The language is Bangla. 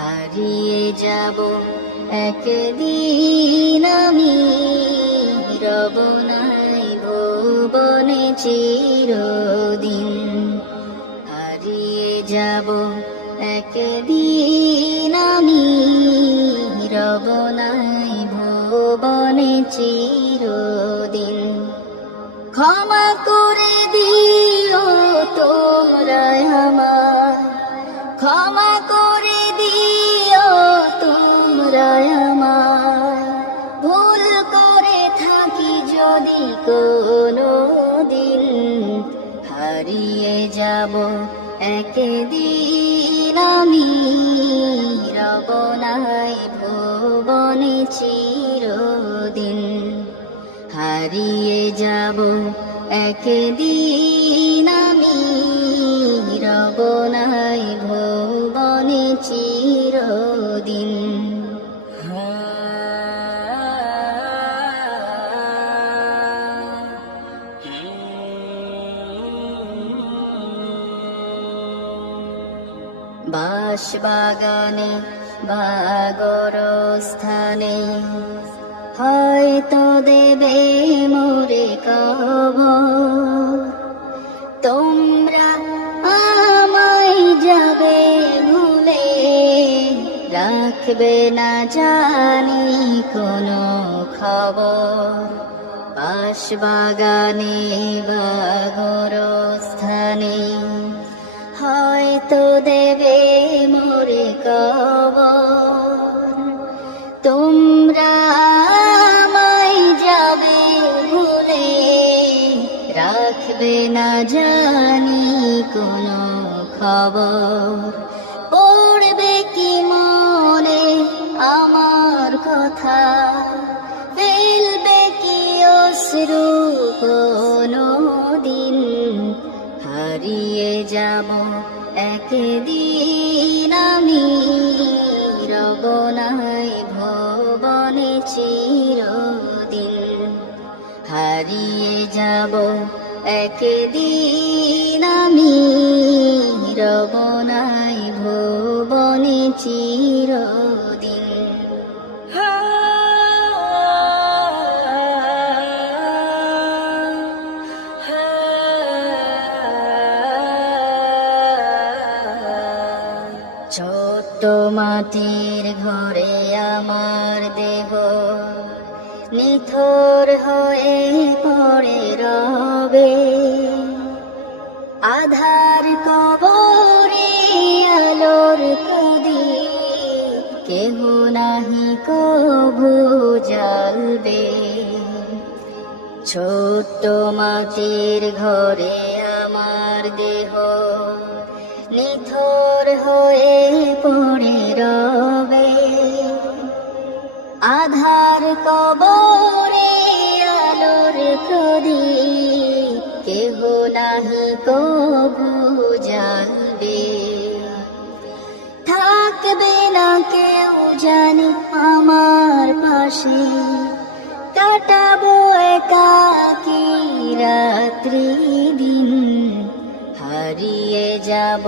হারিয়ে যাব একদিন আমি, রব নাই ভুবনে চিরদিন। হারিয়ে যাব একদিন আমি, রব নাই ভুবনে চিরদিন। ক্ষমা করে দিও তোমরা আমায়, ক্ষমা করে দিও তোমরা আমায়। ভুল করে থাকি যদি কোনো দিন, হারিয়ে যাব একদিন আমি, রব নাই ভুবনে চিরদিন। হারিয়ে যাব একদিন আমি, রব নাই ভুবনে চিরদিন। বাঁশবাগানে বা গোরস্থানে হয়তো দেবে মোরে কবর। তোমরা আমায় যাবে ভুলে, রাখবে না জানি কোনো খবর। বাঁশবাগানে বা গোরস্থানে হয়তো দেবে মোরে কবর। তোমরা আমায় যাবে ভুলে, রাখবে না জানি কোনো খবর। পড়বে কি মনে আমার কথা, ফেলবে কি অশ্রু কোনো দিন। হারিয়ে যাব একদিন আমি, রব নাই ভুবনে চিরদিন। হারিয়ে যাব একদিন আমি, রব নাই ভুবনে চিরদিন। ছোট্ট মাটির ঘরে আমার দেহ নিথর হয়ে পড়ে রবে। আধার কবরে আলোর প্রদীপ কেহ নাহি কভু জ্বালবে। ছোট্ট মাটির ঘরে আমার দেহ নিথর হয়ে পড়ে রবে। আধার কবরে আলোর প্রদীপ কেহ নাহি কভু জ্বালবে। থাকবে না কেউ জানি আমার পাশে, কাটাবো একাকী রাত্রি দিন। হারিয়ে যাব